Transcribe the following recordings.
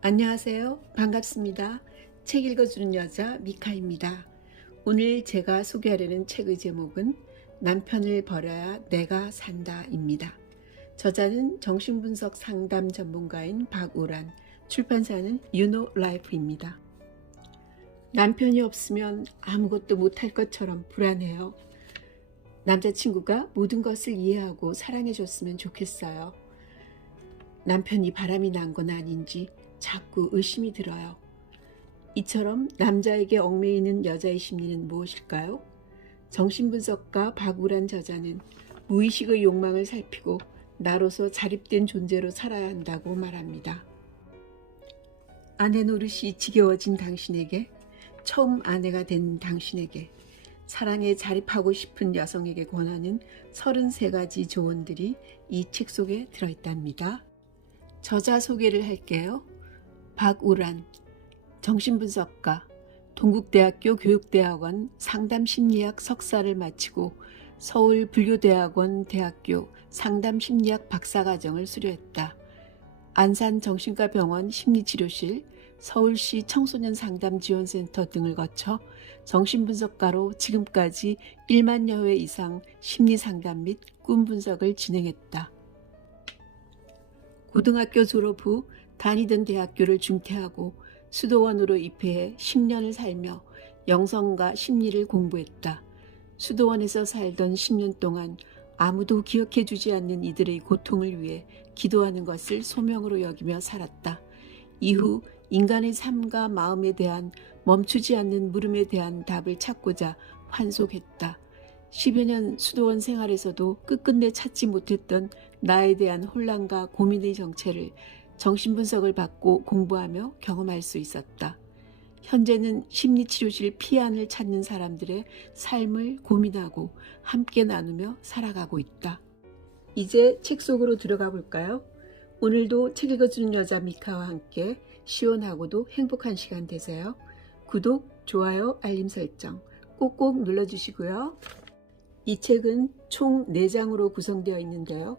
안녕하세요. 반갑습니다. 책 읽어주는 여자 미카입니다. 오늘 제가 소개하려는 책의 제목은 남편을 버려야 내가 산다입니다. 저자는 정신분석 상담 전문가인 박우란, 출판사는 유노라이프입니다. 남편이 없으면 아무것도 못할 것처럼 불안해요. 남자친구가 모든 것을 이해하고 사랑해줬으면 좋겠어요. 남편이 바람이 난 건 아닌지 자꾸 의심이 들어요. 이처럼 남자에게 얽매이는 여자의 심리는 무엇일까요? 정신분석가 박우란 저자는 무의식의 욕망을 살피고 나로서 자립된 존재로 살아야 한다고 말합니다. 아내 노릇이 지겨워진 당신에게, 처음 아내가 된 당신에게, 사랑에 자립하고 싶은 여성에게 권하는 33가지 조언들이 이 책 속에 들어있답니다. 저자 소개를 할게요. 박우란, 정신분석가, 동국대학교 교육대학원 상담심리학 석사를 마치고 서울불교대학원 대학교 상담심리학 박사과정을 수료했다. 안산정신과병원 심리치료실, 서울시 청소년상담지원센터 등을 거쳐 정신분석가로 지금까지 1만여 회 이상 심리상담 및 꿈분석을 진행했다. 고등학교 졸업 후 다니던 대학교를 중퇴하고 수도원으로 입회해 10년을 살며 영성과 심리를 공부했다. 수도원에서 살던 10년 동안 아무도 기억해주지 않는 이들의 고통을 위해 기도하는 것을 소명으로 여기며 살았다. 이후 인간의 삶과 마음에 대한 멈추지 않는 물음에 대한 답을 찾고자 환속했다. 10여 년 수도원 생활에서도 끝끝내 찾지 못했던 나에 대한 혼란과 고민의 정체를 정신분석을 받고 공부하며 경험할 수 있었다. 현재는 심리치료실 피안을 찾는 사람들의 삶을 고민하고 함께 나누며 살아가고 있다. 이제 책 속으로 들어가 볼까요? 오늘도 책 읽어주는 여자 미카와 함께 시원하고도 행복한 시간 되세요. 구독, 좋아요, 알림 설정 꼭꼭 눌러주시고요. 이 책은 총 4장으로 구성되어 있는데요.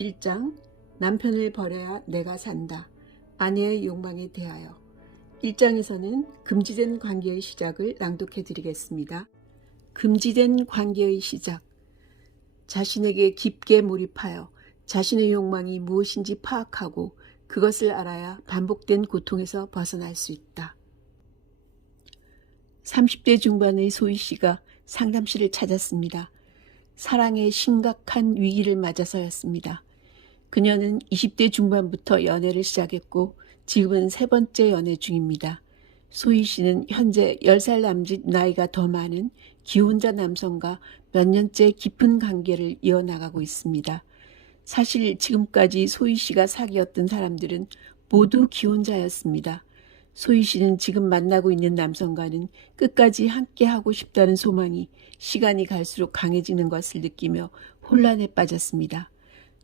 1장, 남편을 버려야 내가 산다. 아내의 욕망에 대하여. 1장에서는 금지된 관계의 시작을 낭독해 드리겠습니다. 금지된 관계의 시작. 자신에게 깊게 몰입하여 자신의 욕망이 무엇인지 파악하고 그것을 알아야 반복된 고통에서 벗어날 수 있다. 30대 중반의 소희 씨가 상담실을 찾았습니다. 사랑의 심각한 위기를 맞아서였습니다. 그녀는 20대 중반부터 연애를 시작했고 지금은 3번째 연애 중입니다. 소희 씨는 현재 10살 남짓 나이가 더 많은 기혼자 남성과 몇 년째 깊은 관계를 이어나가고 있습니다. 사실 지금까지 소희 씨가 사귀었던 사람들은 모두 기혼자였습니다. 소희 씨는 지금 만나고 있는 남성과는 끝까지 함께하고 싶다는 소망이 시간이 갈수록 강해지는 것을 느끼며 혼란에 빠졌습니다.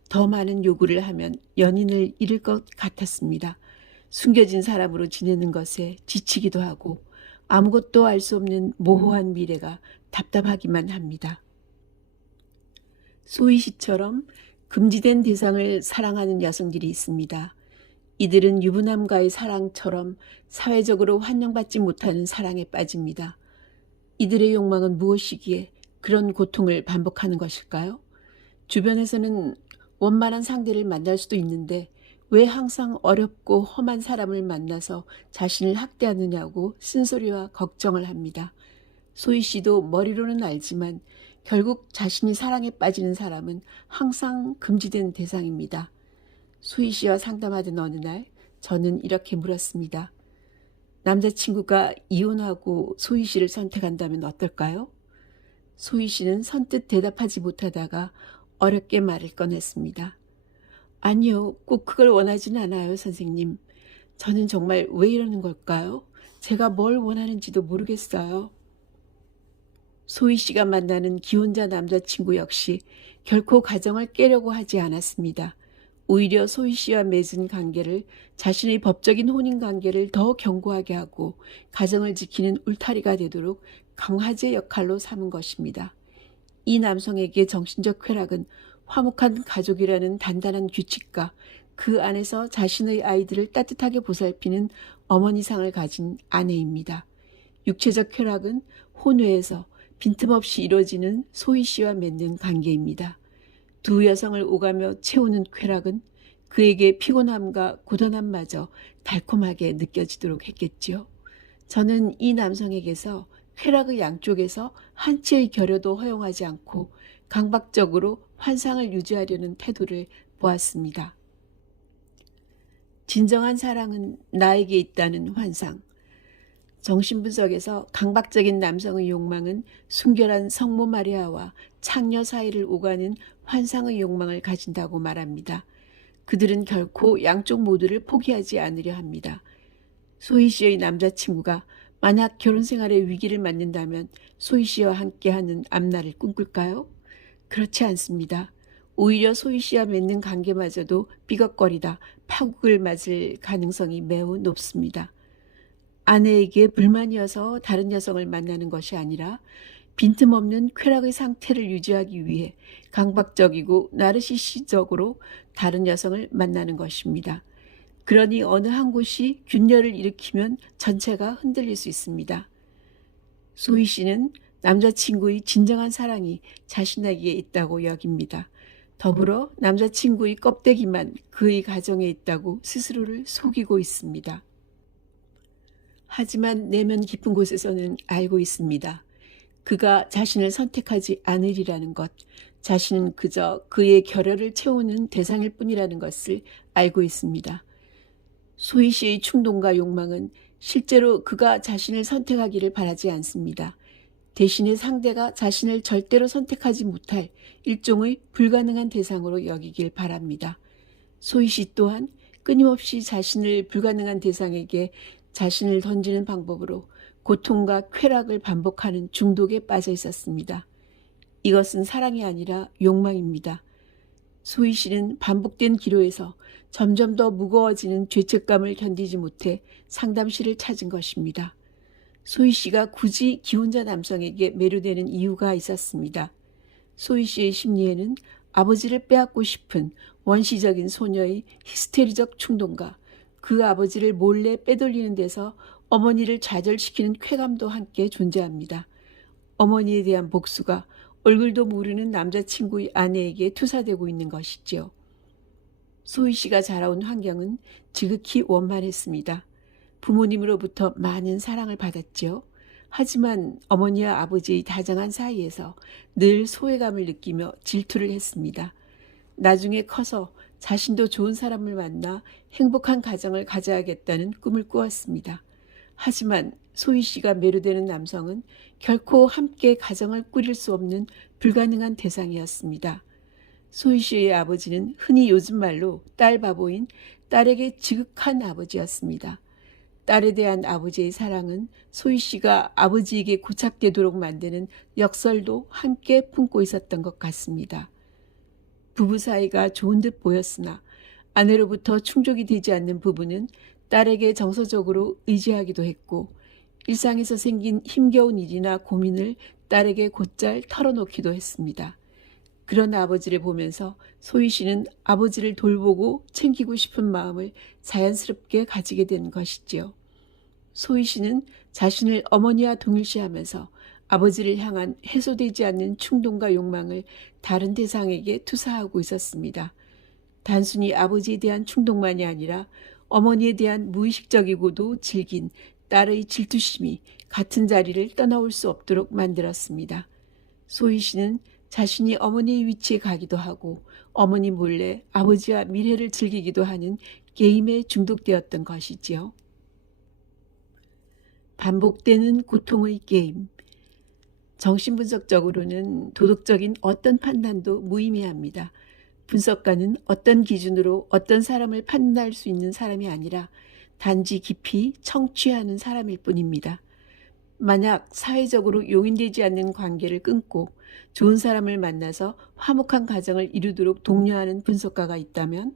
더 많은 요구를 하면 연인을 잃을 것 같았습니다. 숨겨진 사람으로 지내는 것에 지치기도 하고 아무것도 알 수 없는 모호한 미래가 답답하기만 합니다. 소희 씨처럼 금지된 대상을 사랑하는 여성들이 있습니다. 이들은 유부남과의 사랑처럼 사회적으로 환영받지 못하는 사랑에 빠집니다. 이들의 욕망은 무엇이기에 그런 고통을 반복하는 것일까요? 주변에서는 원만한 상대를 만날 수도 있는데 왜 항상 어렵고 험한 사람을 만나서 자신을 학대하느냐고 쓴소리와 걱정을 합니다. 소희 씨도 머리로는 알지만 결국 자신이 사랑에 빠지는 사람은 항상 금지된 대상입니다. 소희 씨와 상담하던 어느 날 저는 이렇게 물었습니다. 남자친구가 이혼하고 소희 씨를 선택한다면 어떨까요? 소희 씨는 선뜻 대답하지 못하다가 어렵게 말을 꺼냈습니다. 아니요, 꼭 그걸 원하진 않아요, 선생님. 저는 정말 왜 이러는 걸까요? 제가 뭘 원하는지도 모르겠어요. 소희 씨가 만나는 기혼자 남자친구 역시 결코 가정을 깨려고 하지 않았습니다. 오히려 소희 씨와 맺은 관계를 자신의 법적인 혼인관계를 더 견고하게 하고 가정을 지키는 울타리가 되도록 강화제 역할로 삼은 것입니다. 이 남성에게 정신적 쾌락은 화목한 가족이라는 단단한 규칙과 그 안에서 자신의 아이들을 따뜻하게 보살피는 어머니상을 가진 아내입니다. 육체적 쾌락은 혼외에서 빈틈없이 이루어지는 소희 씨와 맺는 관계입니다. 두 여성을 오가며 채우는 쾌락은 그에게 피곤함과 고단함마저 달콤하게 느껴지도록 했겠지요. 저는 이 남성에게서 쾌락의 양쪽에서 한치의 결여도 허용하지 않고 강박적으로 환상을 유지하려는 태도를 보았습니다. 진정한 사랑은 나에게 있다는 환상. 정신분석에서 강박적인 남성의 욕망은 순결한 성모 마리아와 창녀 사이를 오가는 환상의 욕망을 가진다고 말합니다. 그들은 결코 양쪽 모두를 포기하지 않으려 합니다. 소희 씨의 남자친구가 만약 결혼 생활에 위기를 맞는다면 소희 씨와 함께하는 앞날을 꿈꿀까요? 그렇지 않습니다. 오히려 소희 씨와 맺는 관계마저도 삐걱거리다 파국을 맞을 가능성이 매우 높습니다. 아내에게 불만이어서 다른 여성을 만나는 것이 아니라 빈틈없는 쾌락의 상태를 유지하기 위해 강박적이고 나르시시적으로 다른 여성을 만나는 것입니다. 그러니 어느 한 곳이 균열을 일으키면 전체가 흔들릴 수 있습니다. 소희 씨는 남자친구의 진정한 사랑이 자신에게 있다고 여깁니다. 더불어 남자친구의 껍데기만 그의 가정에 있다고 스스로를 속이고 있습니다. 하지만 내면 깊은 곳에서는 알고 있습니다. 그가 자신을 선택하지 않으리라는 것, 자신은 그저 그의 결여를 채우는 대상일 뿐이라는 것을 알고 있습니다. 소희 씨의 충동과 욕망은 실제로 그가 자신을 선택하기를 바라지 않습니다. 대신에 상대가 자신을 절대로 선택하지 못할 일종의 불가능한 대상으로 여기길 바랍니다. 소희 씨 또한 끊임없이 자신을 불가능한 대상에게 자신을 던지는 방법으로 고통과 쾌락을 반복하는 중독에 빠져 있었습니다. 이것은 사랑이 아니라 욕망입니다. 소희 씨는 반복된 기로에서 점점 더 무거워지는 죄책감을 견디지 못해 상담실을 찾은 것입니다. 소희 씨가 굳이 기혼자 남성에게 매료되는 이유가 있었습니다. 소희 씨의 심리에는 아버지를 빼앗고 싶은 원시적인 소녀의 히스테리적 충동과 그 아버지를 몰래 빼돌리는 데서 어머니를 좌절시키는 쾌감도 함께 존재합니다. 어머니에 대한 복수가 얼굴도 모르는 남자친구의 아내에게 투사되고 있는 것이지요. 소희 씨가 자라온 환경은 지극히 원만했습니다. 부모님으로부터 많은 사랑을 받았지요. 하지만 어머니와 아버지의 다정한 사이에서 늘 소외감을 느끼며 질투를 했습니다. 나중에 커서 자신도 좋은 사람을 만나 행복한 가정을 가져야겠다는 꿈을 꾸었습니다. 하지만 소희 씨가 매료되는 남성은 결코 함께 가정을 꾸릴 수 없는 불가능한 대상이었습니다. 소희 씨의 아버지는 흔히 요즘 말로 딸 바보인 딸에게 지극한 아버지였습니다. 딸에 대한 아버지의 사랑은 소희 씨가 아버지에게 고착되도록 만드는 역설도 함께 품고 있었던 것 같습니다. 부부 사이가 좋은 듯 보였으나 아내로부터 충족이 되지 않는 부부는 딸에게 정서적으로 의지하기도 했고 일상에서 생긴 힘겨운 일이나 고민을 딸에게 곧잘 털어놓기도 했습니다. 그런 아버지를 보면서 소희 씨는 아버지를 돌보고 챙기고 싶은 마음을 자연스럽게 가지게 된 것이지요. 소희 씨는 자신을 어머니와 동일시하면서 아버지를 향한 해소되지 않는 충동과 욕망을 다른 대상에게 투사하고 있었습니다. 단순히 아버지에 대한 충동만이 아니라 어머니에 대한 무의식적이고도 질긴 딸의 질투심이 같은 자리를 떠나올 수 없도록 만들었습니다. 소희 씨는 자신이 어머니의 위치에 가기도 하고 어머니 몰래 아버지와 미래를 즐기기도 하는 게임에 중독되었던 것이지요. 반복되는 고통의 게임. 정신분석적으로는 도덕적인 어떤 판단도 무의미합니다. 분석가는 어떤 기준으로 어떤 사람을 판단할 수 있는 사람이 아니라 단지 깊이 청취하는 사람일 뿐입니다. 만약 사회적으로 용인되지 않는 관계를 끊고 좋은 사람을 만나서 화목한 가정을 이루도록 독려하는 분석가가 있다면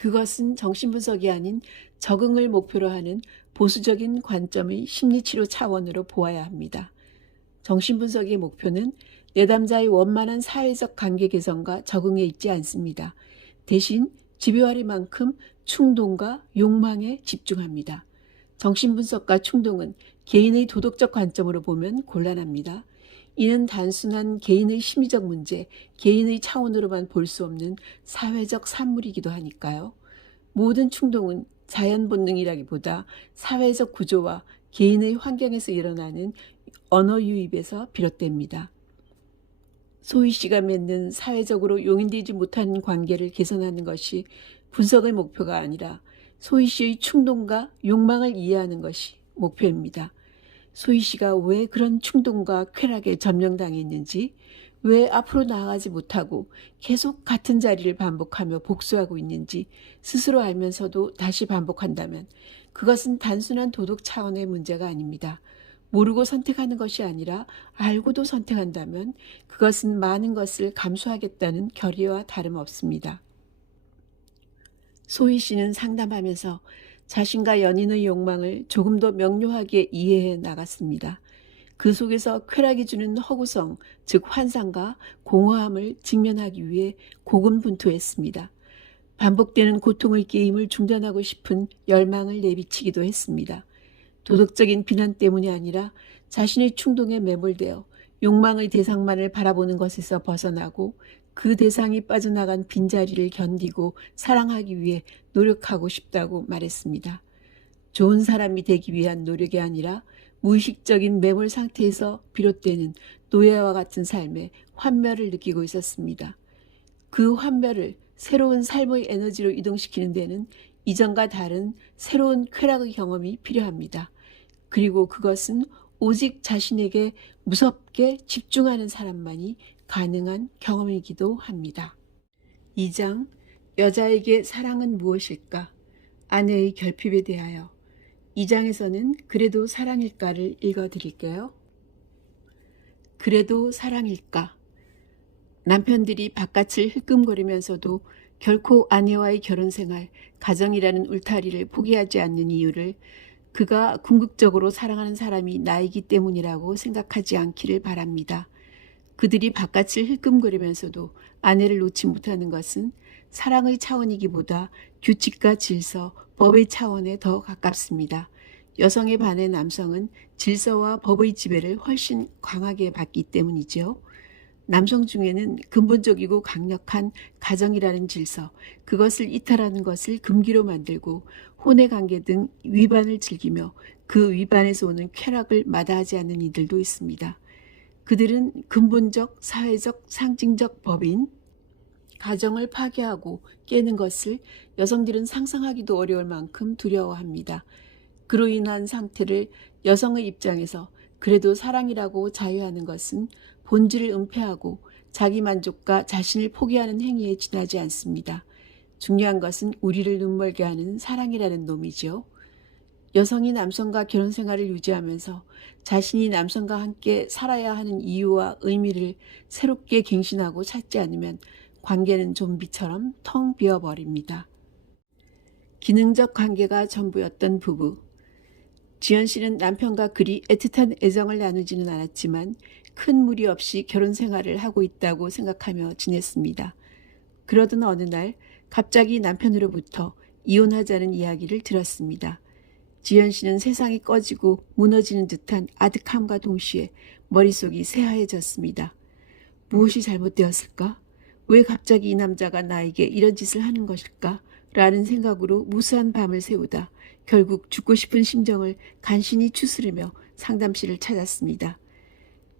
그것은 정신분석이 아닌 적응을 목표로 하는 보수적인 관점의 심리치료 차원으로 보아야 합니다. 정신분석의 목표는 내담자의 원만한 사회적 관계 개선과 적응에 있지 않습니다. 대신 집요하리만큼 충동과 욕망에 집중합니다. 정신분석과 충동은 개인의 도덕적 관점으로 보면 곤란합니다. 이는 단순한 개인의 심리적 문제, 개인의 차원으로만 볼 수 없는 사회적 산물이기도 하니까요. 모든 충동은 자연 본능이라기보다 사회적 구조와 개인의 환경에서 일어나는 언어 유입에서 비롯됩니다. 소희 씨가 맺는 사회적으로 용인되지 못하는 관계를 개선하는 것이 분석의 목표가 아니라 소희 씨의 충동과 욕망을 이해하는 것이 목표입니다. 소희 씨가 왜 그런 충동과 쾌락에 점령당했는지, 왜 앞으로 나아가지 못하고 계속 같은 자리를 반복하며 복수하고 있는지 스스로 알면서도 다시 반복한다면 그것은 단순한 도덕 차원의 문제가 아닙니다. 모르고 선택하는 것이 아니라 알고도 선택한다면 그것은 많은 것을 감수하겠다는 결의와 다름없습니다. 소희 씨는 상담하면서 자신과 연인의 욕망을 조금 더 명료하게 이해해 나갔습니다. 그 속에서 쾌락이 주는 허구성, 즉 환상과 공허함을 직면하기 위해 고군분투했습니다. 반복되는 고통의 게임을 중단하고 싶은 열망을 내비치기도 했습니다. 도덕적인 비난 때문이 아니라 자신의 충동에 매몰되어 욕망의 대상만을 바라보는 것에서 벗어나고 그 대상이 빠져나간 빈자리를 견디고 사랑하기 위해 노력하고 싶다고 말했습니다. 좋은 사람이 되기 위한 노력이 아니라 무의식적인 매몰 상태에서 비롯되는 노예와 같은 삶에 환멸을 느끼고 있었습니다. 그 환멸을 새로운 삶의 에너지로 이동시키는 데는 이전과 다른 새로운 쾌락의 경험이 필요합니다. 그리고 그것은 오직 자신에게 무섭게 집중하는 사람만이 가능한 경험이기도 합니다. 2장 여자에게 사랑은 무엇일까? 아내의 결핍에 대하여 2장에서는 그래도 사랑일까를 읽어드릴게요. 그래도 사랑일까? 남편들이 바깥을 힐끔거리면서도 결코 아내와의 결혼생활, 가정이라는 울타리를 포기하지 않는 이유를 그가 궁극적으로 사랑하는 사람이 나이기 때문이라고 생각하지 않기를 바랍니다. 그들이 바깥을 힐끔거리면서도 아내를 놓지 못하는 것은 사랑의 차원이기보다 규칙과 질서, 법의 차원에 더 가깝습니다. 여성에 반해 남성은 질서와 법의 지배를 훨씬 강하게 받기 때문이죠. 남성 중에는 근본적이고 강력한 가정이라는 질서, 그것을 이탈하는 것을 금기로 만들고 혼의 관계 등 위반을 즐기며 그 위반에서 오는 쾌락을 마다하지 않는 이들도 있습니다. 그들은 근본적, 사회적, 상징적 법인 가정을 파괴하고 깨는 것을 여성들은 상상하기도 어려울 만큼 두려워합니다. 그로 인한 상태를 여성의 입장에서 그래도 사랑이라고 자유하는 것은 본질을 은폐하고 자기 만족과 자신을 포기하는 행위에 지나지 않습니다. 중요한 것은 우리를 눈멀게 하는 사랑이라는 놈이죠. 여성이 남성과 결혼 생활을 유지하면서 자신이 남성과 함께 살아야 하는 이유와 의미를 새롭게 갱신하고 찾지 않으면 관계는 좀비처럼 텅 비어버립니다. 기능적 관계가 전부였던 부부. 지연 씨는 남편과 그리 애틋한 애정을 나누지는 않았지만 큰 무리 없이 결혼 생활을 하고 있다고 생각하며 지냈습니다. 그러던 어느 날 갑자기 남편으로부터 이혼하자는 이야기를 들었습니다. 지연 씨는 세상이 꺼지고 무너지는 듯한 아득함과 동시에 머릿속이 새하얘졌습니다. 무엇이 잘못되었을까? 왜 갑자기 이 남자가 나에게 이런 짓을 하는 것일까? 라는 생각으로 무수한 밤을 새우다 결국 죽고 싶은 심정을 간신히 추스르며 상담실을 찾았습니다.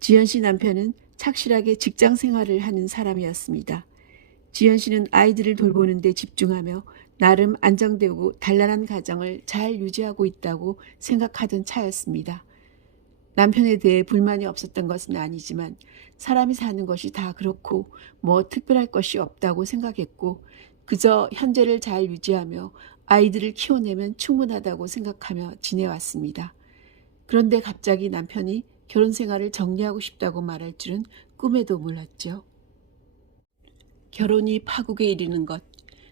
지연 씨 남편은 착실하게 직장 생활을 하는 사람이었습니다. 지연 씨는 아이들을 돌보는 데 집중하며 나름 안정되고 단란한 가정을 잘 유지하고 있다고 생각하던 차였습니다. 남편에 대해 불만이 없었던 것은 아니지만 사람이 사는 것이 다 그렇고 뭐 특별할 것이 없다고 생각했고 그저 현재를 잘 유지하며 아이들을 키워내면 충분하다고 생각하며 지내왔습니다. 그런데 갑자기 남편이 결혼 생활을 정리하고 싶다고 말할 줄은 꿈에도 몰랐죠. 결혼이 파국에 이르는 것,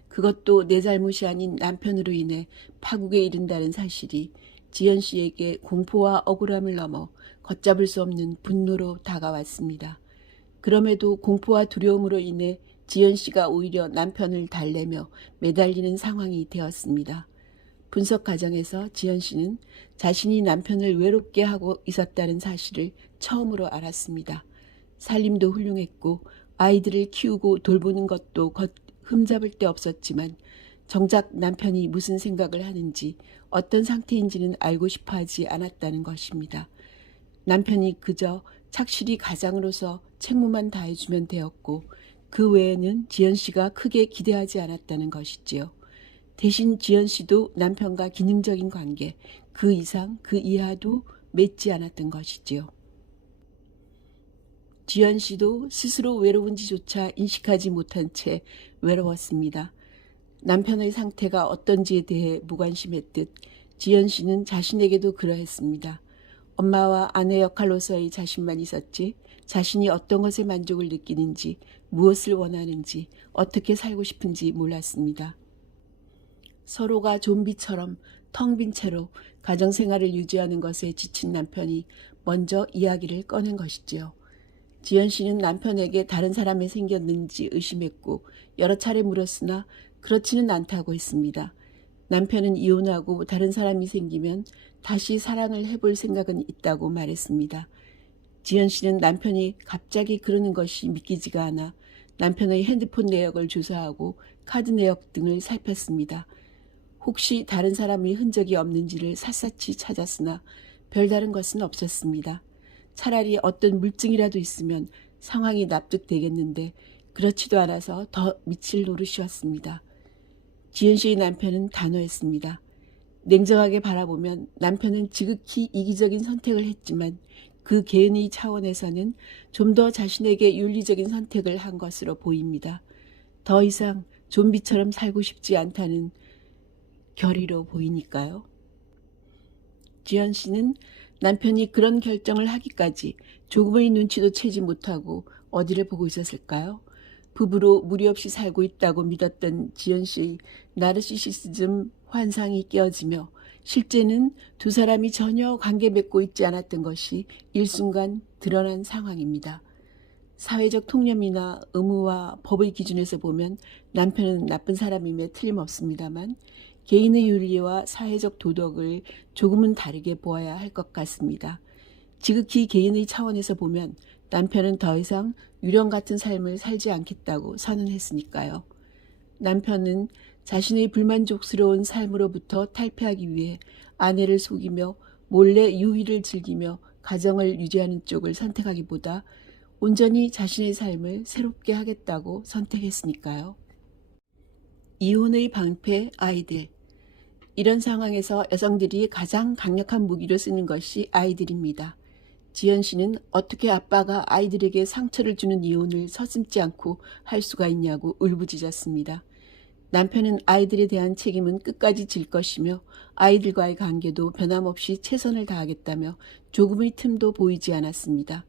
그것도 내 잘못이 아닌 남편으로 인해 파국에 이른다는 사실이 지연 씨에게 공포와 억울함을 넘어 걷잡을 수 없는 분노로 다가왔습니다. 그럼에도 공포와 두려움으로 인해 지연 씨가 오히려 남편을 달래며 매달리는 상황이 되었습니다. 분석 과정에서 지연 씨는 자신이 남편을 외롭게 하고 있었다는 사실을 처음으로 알았습니다. 살림도 훌륭했고 아이들을 키우고 돌보는 것도 흠잡을 데 없었지만 정작 남편이 무슨 생각을 하는지 어떤 상태인지는 알고 싶어 하지 않았다는 것입니다. 남편이 그저 착실히 가장으로서 책무만 다해주면 되었고 그 외에는 지연 씨가 크게 기대하지 않았다는 것이지요. 대신 지연 씨도 남편과 기능적인 관계, 그 이상 그 이하도 맺지 않았던 것이지요. 지연 씨도 스스로 외로운지조차 인식하지 못한 채 외로웠습니다. 남편의 상태가 어떤지에 대해 무관심했듯 지연 씨는 자신에게도 그러했습니다. 엄마와 아내 역할로서의 자신만 있었지 자신이 어떤 것에 만족을 느끼는지 무엇을 원하는지 어떻게 살고 싶은지 몰랐습니다. 서로가 좀비처럼 텅 빈 채로 가정생활을 유지하는 것에 지친 남편이 먼저 이야기를 꺼낸 것이지요. 지연 씨는 남편에게 다른 사람이 생겼는지 의심했고 여러 차례 물었으나 그렇지는 않다고 했습니다. 남편은 이혼하고 다른 사람이 생기면 다시 사랑을 해볼 생각은 있다고 말했습니다. 지연 씨는 남편이 갑자기 그러는 것이 믿기지가 않아 남편의 핸드폰 내역을 조사하고 카드 내역 등을 살폈습니다. 혹시 다른 사람의 흔적이 없는지를 샅샅이 찾았으나 별다른 것은 없었습니다. 차라리 어떤 물증이라도 있으면 상황이 납득되겠는데 그렇지도 않아서 더 미칠 노릇이었습니다. 지연 씨의 남편은 단호했습니다. 냉정하게 바라보면 남편은 지극히 이기적인 선택을 했지만 그 개인의 차원에서는 좀 더 자신에게 윤리적인 선택을 한 것으로 보입니다. 더 이상 좀비처럼 살고 싶지 않다는 결의로 보이니까요. 지연 씨는 남편이 그런 결정을 하기까지 조금의 눈치도 채지 못하고 어디를 보고 있었을까요? 부부로 무리 없이 살고 있다고 믿었던 지연 씨의 나르시시즘 환상이 깨어지며 실제는 두 사람이 전혀 관계 맺고 있지 않았던 것이 일순간 드러난 상황입니다. 사회적 통념이나 의무와 법의 기준에서 보면 남편은 나쁜 사람임에 틀림없습니다만 개인의 윤리와 사회적 도덕을 조금은 다르게 보아야 할 것 같습니다. 지극히 개인의 차원에서 보면 남편은 더 이상 유령 같은 삶을 살지 않겠다고 선언했으니까요. 남편은 자신의 불만족스러운 삶으로부터 탈피하기 위해 아내를 속이며 몰래 유희를 즐기며 가정을 유지하는 쪽을 선택하기보다 온전히 자신의 삶을 새롭게 하겠다고 선택했으니까요. 이혼의 방패 아이들. 이런 상황에서 여성들이 가장 강력한 무기로 쓰는 것이 아이들입니다. 지연 씨는 어떻게 아빠가 아이들에게 상처를 주는 이혼을 서슴지 않고 할 수가 있냐고 울부짖었습니다. 남편은 아이들에 대한 책임은 끝까지 질 것이며 아이들과의 관계도 변함없이 최선을 다하겠다며 조금의 틈도 보이지 않았습니다.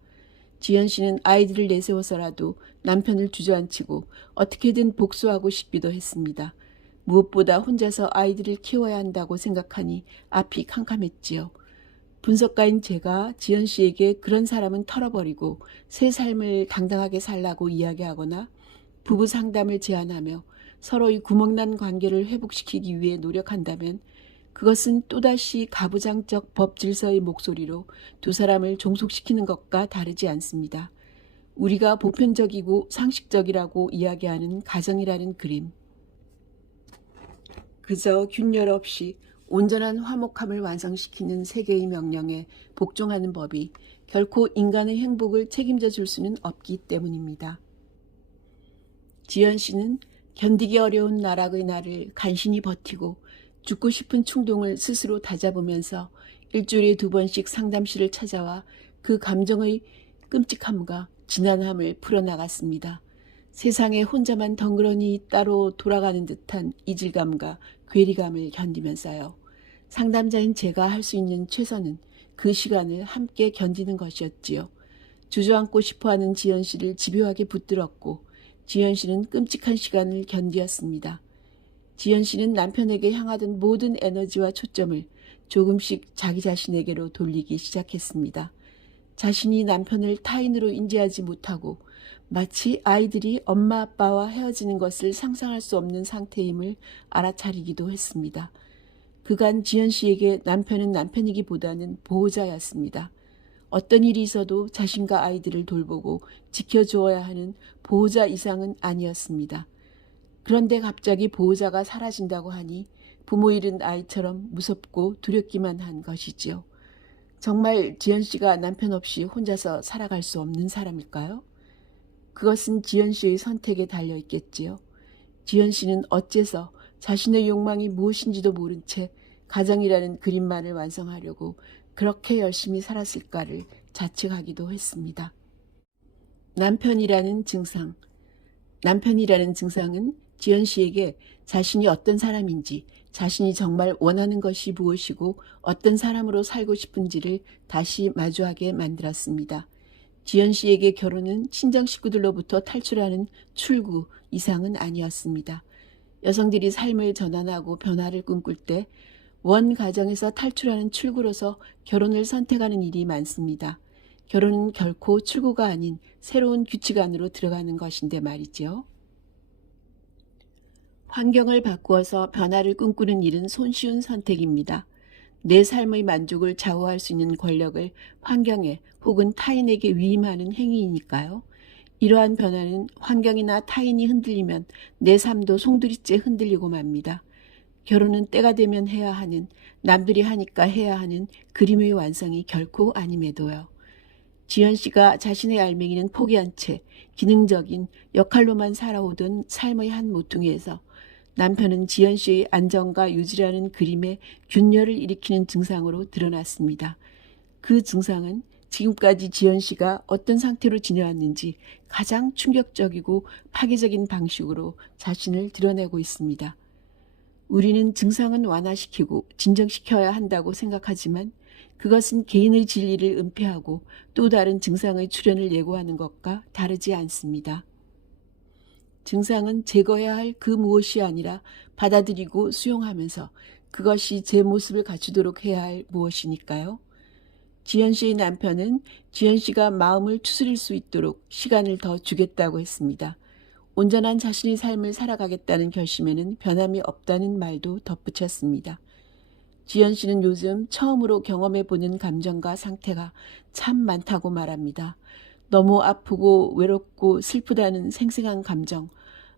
지연 씨는 아이들을 내세워서라도 남편을 주저앉히고 어떻게든 복수하고 싶기도 했습니다. 무엇보다 혼자서 아이들을 키워야 한다고 생각하니 앞이 캄캄했지요. 분석가인 제가 지연 씨에게 그런 사람은 털어버리고 새 삶을 당당하게 살라고 이야기하거나 부부 상담을 제안하며 서로의 구멍난 관계를 회복시키기 위해 노력한다면 그것은 또다시 가부장적 법 질서의 목소리로 두 사람을 종속시키는 것과 다르지 않습니다. 우리가 보편적이고 상식적이라고 이야기하는 가정이라는 그림. 그저 균열 없이 온전한 화목함을 완성시키는 세계의 명령에 복종하는 법이 결코 인간의 행복을 책임져 줄 수는 없기 때문입니다. 지연 씨는 견디기 어려운 나락의 날을 간신히 버티고 죽고 싶은 충동을 스스로 다잡으면서 일주일에 2번씩 상담실을 찾아와 그 감정의 끔찍함과 지난함을 풀어나갔습니다. 세상에 혼자만 덩그러니 따로 돌아가는 듯한 이질감과 괴리감을 견디면서요. 상담자인 제가 할 수 있는 최선은 그 시간을 함께 견디는 것이었지요. 주저앉고 싶어하는 지연 씨를 집요하게 붙들었고 지연 씨는 끔찍한 시간을 견디었습니다. 지연 씨는 남편에게 향하던 모든 에너지와 초점을 조금씩 자기 자신에게로 돌리기 시작했습니다. 자신이 남편을 타인으로 인지하지 못하고 마치 아이들이 엄마 아빠와 헤어지는 것을 상상할 수 없는 상태임을 알아차리기도 했습니다. 그간 지연 씨에게 남편은 남편이기보다는 보호자였습니다. 어떤 일이 있어도 자신과 아이들을 돌보고 지켜주어야 하는 보호자 이상은 아니었습니다. 그런데 갑자기 보호자가 사라진다고 하니 부모 잃은 아이처럼 무섭고 두렵기만 한 것이지요. 정말 지연 씨가 남편 없이 혼자서 살아갈 수 없는 사람일까요? 그것은 지연 씨의 선택에 달려 있겠지요. 지연 씨는 어째서 자신의 욕망이 무엇인지도 모른 채 가정이라는 그림만을 완성하려고 그렇게 열심히 살았을까를 자책하기도 했습니다. 남편이라는 증상. 남편이라는 증상은 지연 씨에게 자신이 어떤 사람인지, 자신이 정말 원하는 것이 무엇이고 어떤 사람으로 살고 싶은지를 다시 마주하게 만들었습니다. 지연 씨에게 결혼은 친정 식구들로부터 탈출하는 출구 이상은 아니었습니다. 여성들이 삶을 전환하고 변화를 꿈꿀 때 원 가정에서 탈출하는 출구로서 결혼을 선택하는 일이 많습니다. 결혼은 결코 출구가 아닌 새로운 규칙 안으로 들어가는 것인데 말이지요. 환경을 바꾸어서 변화를 꿈꾸는 일은 손쉬운 선택입니다. 내 삶의 만족을 좌우할 수 있는 권력을 환경에 혹은 타인에게 위임하는 행위이니까요. 이러한 변화는 환경이나 타인이 흔들리면 내 삶도 송두리째 흔들리고 맙니다. 결혼은 때가 되면 해야 하는, 남들이 하니까 해야 하는 그림의 완성이 결코 아님에도요. 지연 씨가 자신의 알맹이는 포기한 채 기능적인 역할로만 살아오던 삶의 한 모퉁이에서 남편은 지연 씨의 안정과 유지라는 그림에 균열을 일으키는 증상으로 드러났습니다. 그 증상은 지금까지 지연 씨가 어떤 상태로 지내왔는지 가장 충격적이고 파괴적인 방식으로 자신을 드러내고 있습니다. 우리는 증상은 완화시키고 진정시켜야 한다고 생각하지만 그것은 개인의 진리를 은폐하고 또 다른 증상의 출현을 예고하는 것과 다르지 않습니다. 증상은 제거해야 할 그 무엇이 아니라 받아들이고 수용하면서 그것이 제 모습을 갖추도록 해야 할 무엇이니까요. 지연 씨의 남편은 지연 씨가 마음을 추스릴 수 있도록 시간을 더 주겠다고 했습니다. 온전한 자신의 삶을 살아가겠다는 결심에는 변함이 없다는 말도 덧붙였습니다. 지연 씨는 요즘 처음으로 경험해보는 감정과 상태가 참 많다고 말합니다. 너무 아프고 외롭고 슬프다는 생생한 감정,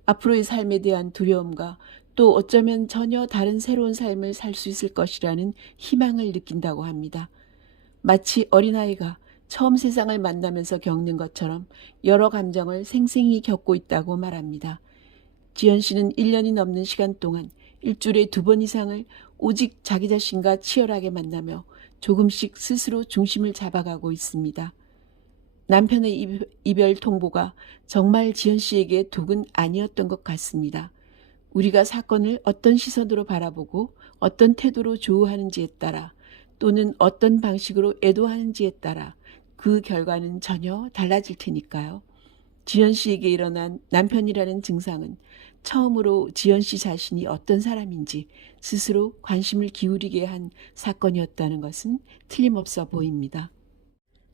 앞으로의 삶에 대한 두려움과 또 어쩌면 전혀 다른 새로운 삶을 살 수 있을 것이라는 희망을 느낀다고 합니다. 마치 어린아이가 처음 세상을 만나면서 겪는 것처럼 여러 감정을 생생히 겪고 있다고 말합니다. 지연 씨는 1년이 넘는 시간 동안 일주일에 2번 이상을 오직 자기 자신과 치열하게 만나며 조금씩 스스로 중심을 잡아가고 있습니다. 남편의 이별 통보가 정말 지연 씨에게 독은 아니었던 것 같습니다. 우리가 사건을 어떤 시선으로 바라보고 어떤 태도로 조우하는지에 따라 또는 어떤 방식으로 애도하는지에 따라 그 결과는 전혀 달라질 테니까요. 지연 씨에게 일어난 남편이라는 증상은 처음으로 지연 씨 자신이 어떤 사람인지 스스로 관심을 기울이게 한 사건이었다는 것은 틀림없어 보입니다.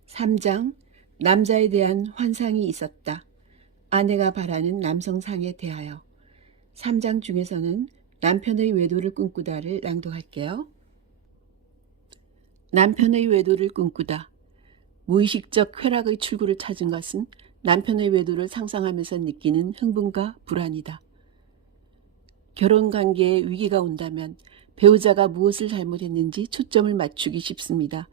3장 남자에 대한 환상이 있었다. 아내가 바라는 남성상에 대하여. 3장 중에서는 남편의 외도를 꿈꾸다를 낭독할게요. 남편의 외도를 꿈꾸다. 무의식적 쾌락의 출구를 찾은 것은 남편의 외도를 상상하면서 느끼는 흥분과 불안이다. 결혼관계에 위기가 온다면 배우자가 무엇을 잘못했는지 초점을 맞추기 쉽습니다.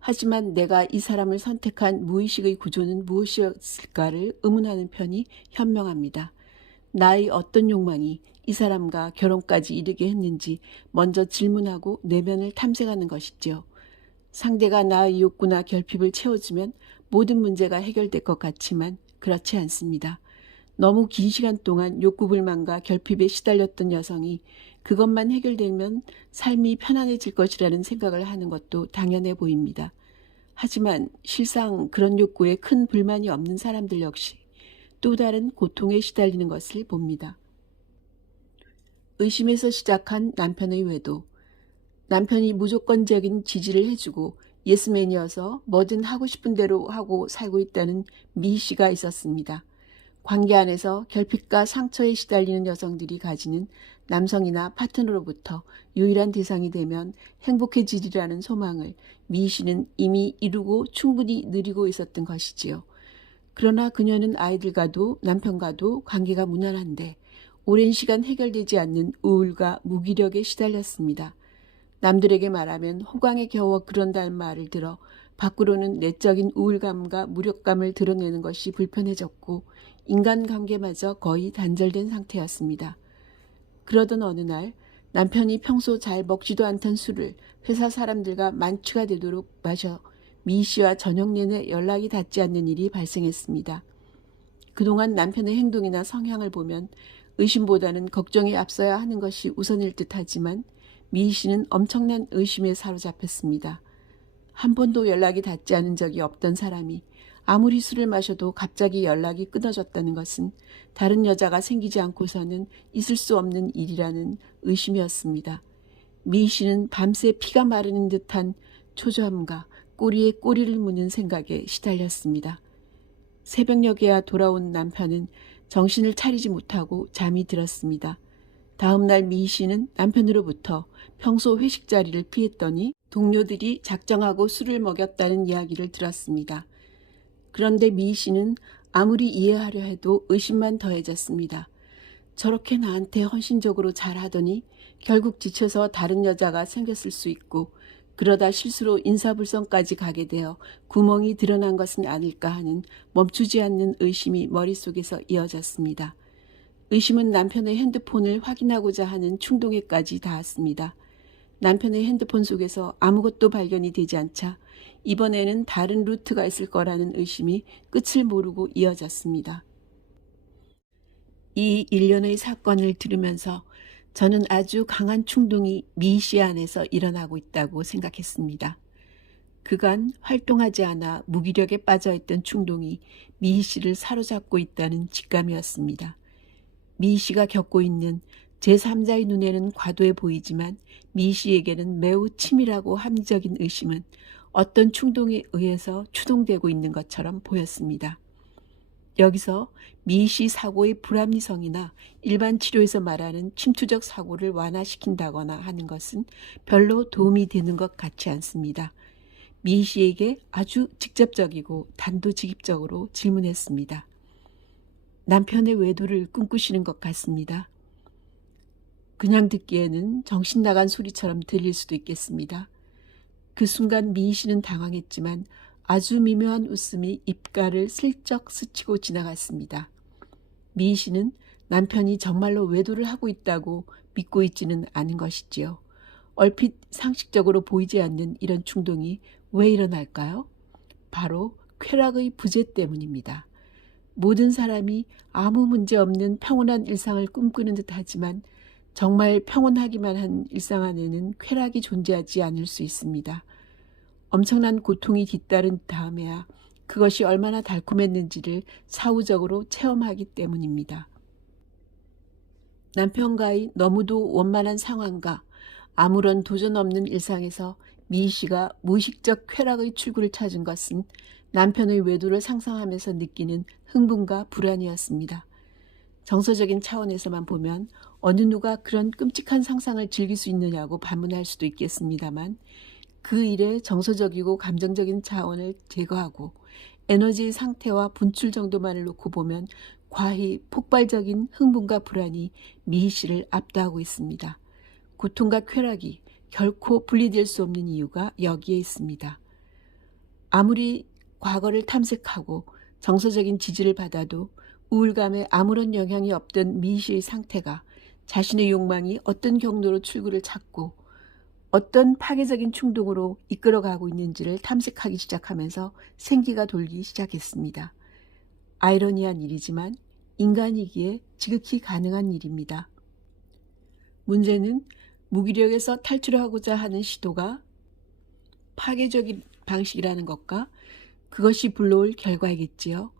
하지만 내가 이 사람을 선택한 무의식의 구조는 무엇이었을까를 의문하는 편이 현명합니다. 나의 어떤 욕망이 이 사람과 결혼까지 이르게 했는지 먼저 질문하고 내면을 탐색하는 것이지요. 상대가 나의 욕구나 결핍을 채워주면 모든 문제가 해결될 것 같지만 그렇지 않습니다. 너무 긴 시간 동안 욕구 불만과 결핍에 시달렸던 여성이 그것만 해결되면 삶이 편안해질 것이라는 생각을 하는 것도 당연해 보입니다. 하지만 실상 그런 욕구에 큰 불만이 없는 사람들 역시 또 다른 고통에 시달리는 것을 봅니다. 의심에서 시작한 남편의 외도. 남편이 무조건적인 지지를 해주고 예스맨이어서 뭐든 하고 싶은 대로 하고 살고 있다는 미 씨가 있었습니다. 관계 안에서 결핍과 상처에 시달리는 여성들이 가지는 남성이나 파트너로부터 유일한 대상이 되면 행복해지리라는 소망을 미 씨는 이미 이루고 충분히 누리고 있었던 것이지요. 그러나 그녀는 아이들과도 남편과도 관계가 무난한데 오랜 시간 해결되지 않는 우울과 무기력에 시달렸습니다. 남들에게 말하면 호강에 겨워 그런다는 말을 들어 밖으로는 내적인 우울감과 무력감을 드러내는 것이 불편해졌고 인간관계마저 거의 단절된 상태였습니다. 그러던 어느 날 남편이 평소 잘 먹지도 않던 술을 회사 사람들과 만취가 되도록 마셔 미 씨와 저녁 내내 연락이 닿지 않는 일이 발생했습니다. 그동안 남편의 행동이나 성향을 보면 의심보다는 걱정이 앞서야 하는 것이 우선일 듯하지만 미 씨는 엄청난 의심에 사로잡혔습니다. 한 번도 연락이 닿지 않은 적이 없던 사람이 아무리 술을 마셔도 갑자기 연락이 끊어졌다는 것은 다른 여자가 생기지 않고서는 있을 수 없는 일이라는 의심이었습니다. 미 씨는 밤새 피가 마르는 듯한 초조함과 꼬리에 꼬리를 무는 생각에 시달렸습니다. 새벽녘에야 돌아온 남편은 정신을 차리지 못하고 잠이 들었습니다. 다음 날 미 씨는 남편으로부터 평소 회식 자리를 피했더니 동료들이 작정하고 술을 먹였다는 이야기를 들었습니다. 그런데 미 씨는 아무리 이해하려 해도 의심만 더해졌습니다. 저렇게 나한테 헌신적으로 잘하더니 결국 지쳐서 다른 여자가 생겼을 수 있고 그러다 실수로 인사불성까지 가게 되어 구멍이 드러난 것은 아닐까 하는 멈추지 않는 의심이 머릿속에서 이어졌습니다. 의심은 남편의 핸드폰을 확인하고자 하는 충동에까지 닿았습니다. 남편의 핸드폰 속에서 아무것도 발견이 되지 않자 이번에는 다른 루트가 있을 거라는 의심이 끝을 모르고 이어졌습니다. 이 일련의 사건을 들으면서 저는 아주 강한 충동이 미 씨 안에서 일어나고 있다고 생각했습니다. 그간 활동하지 않아 무기력에 빠져있던 충동이 미 씨를 사로잡고 있다는 직감이었습니다. 미 씨가 겪고 있는 제3자의 눈에는 과도해 보이지만 미 씨에게는 매우 치밀하고 합리적인 의심은 어떤 충동에 의해서 추동되고 있는 것처럼 보였습니다. 여기서 미 씨 사고의 불합리성이나 일반 치료에서 말하는 침투적 사고를 완화시킨다거나 하는 것은 별로 도움이 되는 것 같지 않습니다. 미 씨에게 아주 직접적이고 단도직입적으로 질문했습니다. 남편의 외도를 꿈꾸시는 것 같습니다. 그냥 듣기에는 정신 나간 소리처럼 들릴 수도 있겠습니다. 그 순간 미 씨는 당황했지만 아주 미묘한 웃음이 입가를 슬쩍 스치고 지나갔습니다. 미 씨는 남편이 정말로 외도를 하고 있다고 믿고 있지는 않은 것이지요. 얼핏 상식적으로 보이지 않는 이런 충동이 왜 일어날까요? 바로 쾌락의 부재 때문입니다. 모든 사람이 아무 문제 없는 평온한 일상을 꿈꾸는 듯하지만 정말 평온하기만 한 일상 안에는 쾌락이 존재하지 않을 수 있습니다. 엄청난 고통이 뒤따른 다음에야 그것이 얼마나 달콤했는지를 사후적으로 체험하기 때문입니다. 남편과의 너무도 원만한 상황과 아무런 도전 없는 일상에서 미 씨가 무의식적 쾌락의 출구를 찾은 것은 남편의 외도를 상상하면서 느끼는 흥분과 불안이었습니다. 정서적인 차원에서만 보면 어느 누가 그런 끔찍한 상상을 즐길 수 있느냐고 반문할 수도 있겠습니다만 그 일의 정서적이고 감정적인 차원을 제거하고 에너지의 상태와 분출 정도만을 놓고 보면 과히 폭발적인 흥분과 불안이 미 씨를 압도하고 있습니다. 고통과 쾌락이 결코 분리될 수 없는 이유가 여기에 있습니다. 아무리 과거를 탐색하고 정서적인 지지를 받아도 우울감에 아무런 영향이 없던 미 씨의 상태가 자신의 욕망이 어떤 경로로 출구를 찾고 어떤 파괴적인 충동으로 이끌어가고 있는지를 탐색하기 시작하면서 생기가 돌기 시작했습니다. 아이러니한 일이지만 인간이기에 지극히 가능한 일입니다. 문제는 무기력에서 탈출하고자 하는 시도가 파괴적인 방식이라는 것과 그것이 불러올 결과이겠지요.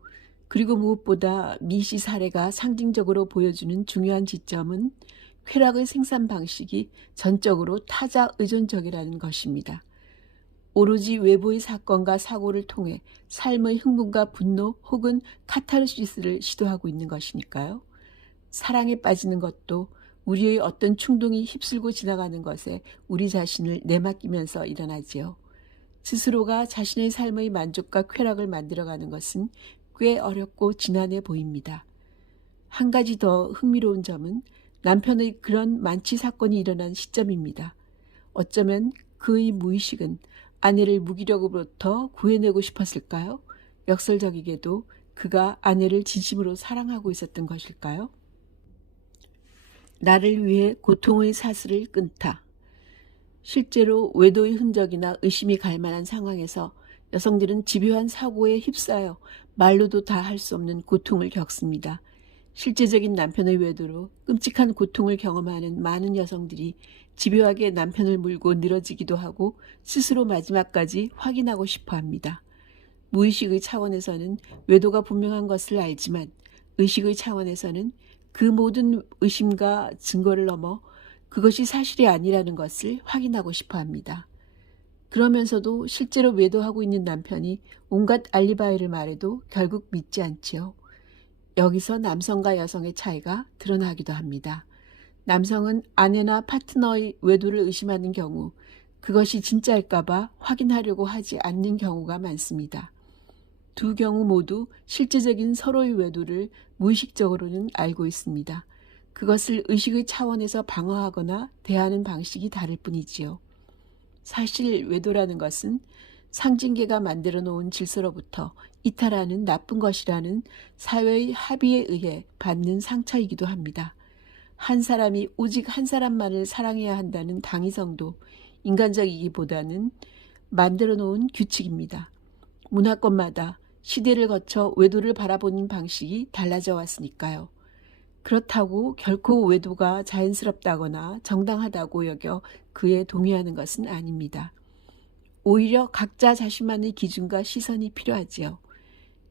그리고 무엇보다 미 씨 사례가 상징적으로 보여주는 중요한 지점은 쾌락의 생산 방식이 전적으로 타자 의존적이라는 것입니다. 오로지 외부의 사건과 사고를 통해 삶의 흥분과 분노 혹은 카타르시스를 시도하고 있는 것이니까요. 사랑에 빠지는 것도 우리의 어떤 충동이 휩쓸고 지나가는 것에 우리 자신을 내맡기면서 일어나지요. 스스로가 자신의 삶의 만족과 쾌락을 만들어가는 것은 꽤 어렵고 지난해 보입니다. 한 가지 더 흥미로운 점은 남편의 그런 만취 사건이 일어난 시점입니다. 어쩌면 그의 무의식은 아내를 무기력으로부터 구해내고 싶었을까요? 역설적이게도 그가 아내를 진심으로 사랑하고 있었던 것일까요? 나를 위해 고통의 사슬을 끊다. 실제로 외도의 흔적이나 의심이 갈 만한 상황에서 여성들은 집요한 사고에 휩싸여 말로도 다 할 수 없는 고통을 겪습니다. 실제적인 남편의 외도로 끔찍한 고통을 경험하는 많은 여성들이 집요하게 남편을 물고 늘어지기도 하고 스스로 마지막까지 확인하고 싶어 합니다. 무의식의 차원에서는 외도가 분명한 것을 알지만 의식의 차원에서는 그 모든 의심과 증거를 넘어 그것이 사실이 아니라는 것을 확인하고 싶어 합니다. 그러면서도 실제로 외도하고 있는 남편이 온갖 알리바이를 말해도 결국 믿지 않지요. 여기서 남성과 여성의 차이가 드러나기도 합니다. 남성은 아내나 파트너의 외도를 의심하는 경우 그것이 진짜일까봐 확인하려고 하지 않는 경우가 많습니다. 두 경우 모두 실제적인 서로의 외도를 무의식적으로는 알고 있습니다. 그것을 의식의 차원에서 방어하거나 대하는 방식이 다를 뿐이지요. 사실 외도라는 것은 상징계가 만들어 놓은 질서로부터 이탈하는 나쁜 것이라는 사회의 합의에 의해 받는 상처이기도 합니다. 한 사람이 오직 한 사람만을 사랑해야 한다는 당위성도 인간적이기보다는 만들어 놓은 규칙입니다. 문화권마다 시대를 거쳐 외도를 바라보는 방식이 달라져 왔으니까요. 그렇다고 결코 외도가 자연스럽다거나 정당하다고 여겨 그에 동의하는 것은 아닙니다. 오히려 각자 자신만의 기준과 시선이 필요하지요.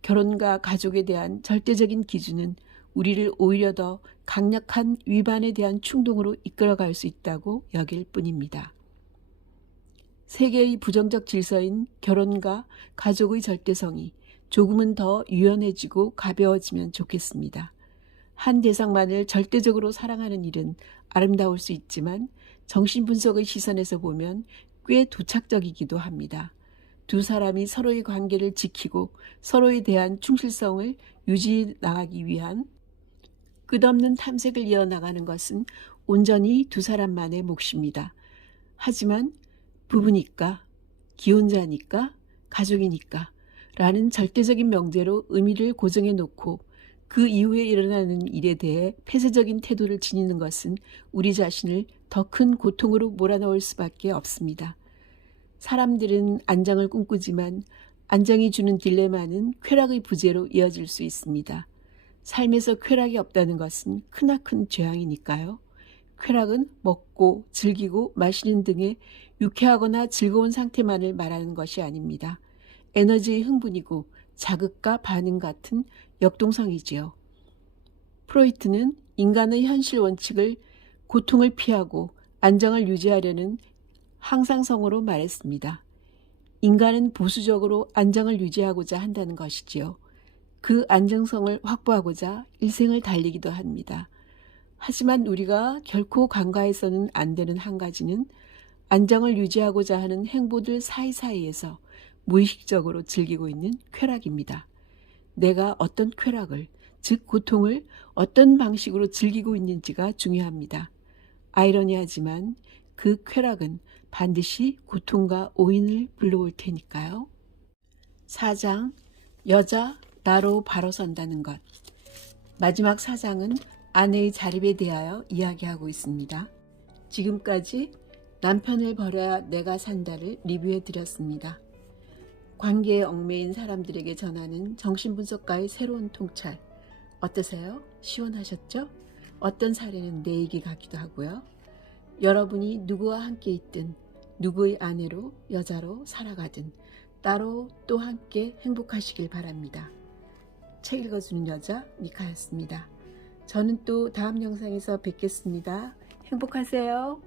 결혼과 가족에 대한 절대적인 기준은 우리를 오히려 더 강력한 위반에 대한 충동으로 이끌어갈 수 있다고 여길 뿐입니다. 세계의 부정적 질서인 결혼과 가족의 절대성이 조금은 더 유연해지고 가벼워지면 좋겠습니다. 한 대상만을 절대적으로 사랑하는 일은 아름다울 수 있지만 정신분석의 시선에서 보면 꽤 도착적이기도 합니다. 두 사람이 서로의 관계를 지키고 서로에 대한 충실성을 유지해 나가기 위한 끝없는 탐색을 이어나가는 것은 온전히 두 사람만의 몫입니다. 하지만 부부니까, 기혼자니까, 가족이니까 라는 절대적인 명제로 의미를 고정해 놓고 그 이후에 일어나는 일에 대해 폐쇄적인 태도를 지니는 것은 우리 자신을 더 큰 고통으로 몰아넣을 수밖에 없습니다. 사람들은 안정을 꿈꾸지만 안정이 주는 딜레마는 쾌락의 부재로 이어질 수 있습니다. 삶에서 쾌락이 없다는 것은 크나큰 재앙이니까요. 쾌락은 먹고 즐기고 마시는 등의 유쾌하거나 즐거운 상태만을 말하는 것이 아닙니다. 에너지의 흥분이고 자극과 반응 같은 역동성이지요. 프로이트는 인간의 현실 원칙을 고통을 피하고 안정을 유지하려는 항상성으로 말했습니다. 인간은 보수적으로 안정을 유지하고자 한다는 것이지요. 그 안정성을 확보하고자 일생을 달리기도 합니다. 하지만 우리가 결코 간과해서는 안 되는 한 가지는 안정을 유지하고자 하는 행보들 사이사이에서 무의식적으로 즐기고 있는 쾌락입니다. 내가 어떤 쾌락을, 즉 고통을 어떤 방식으로 즐기고 있는지가 중요합니다. 아이러니하지만 그 쾌락은 반드시 고통과 오인을 불러올 테니까요. 4장 여자 나로 바로 선다는 것. 마지막 4장은 아내의 자립에 대하여 이야기하고 있습니다. 지금까지 남편을 버려야 내가 산다를 리뷰해 드렸습니다. 관계에 얽매인 사람들에게 전하는 정신분석가의 새로운 통찰. 어떠세요? 시원하셨죠? 어떤 사례는 내 얘기 같기도 하고요. 여러분이 누구와 함께 있든 누구의 아내로 여자로 살아가든 따로 또 함께 행복하시길 바랍니다. 책 읽어주는 여자 미카였습니다. 저는 또 다음 영상에서 뵙겠습니다. 행복하세요.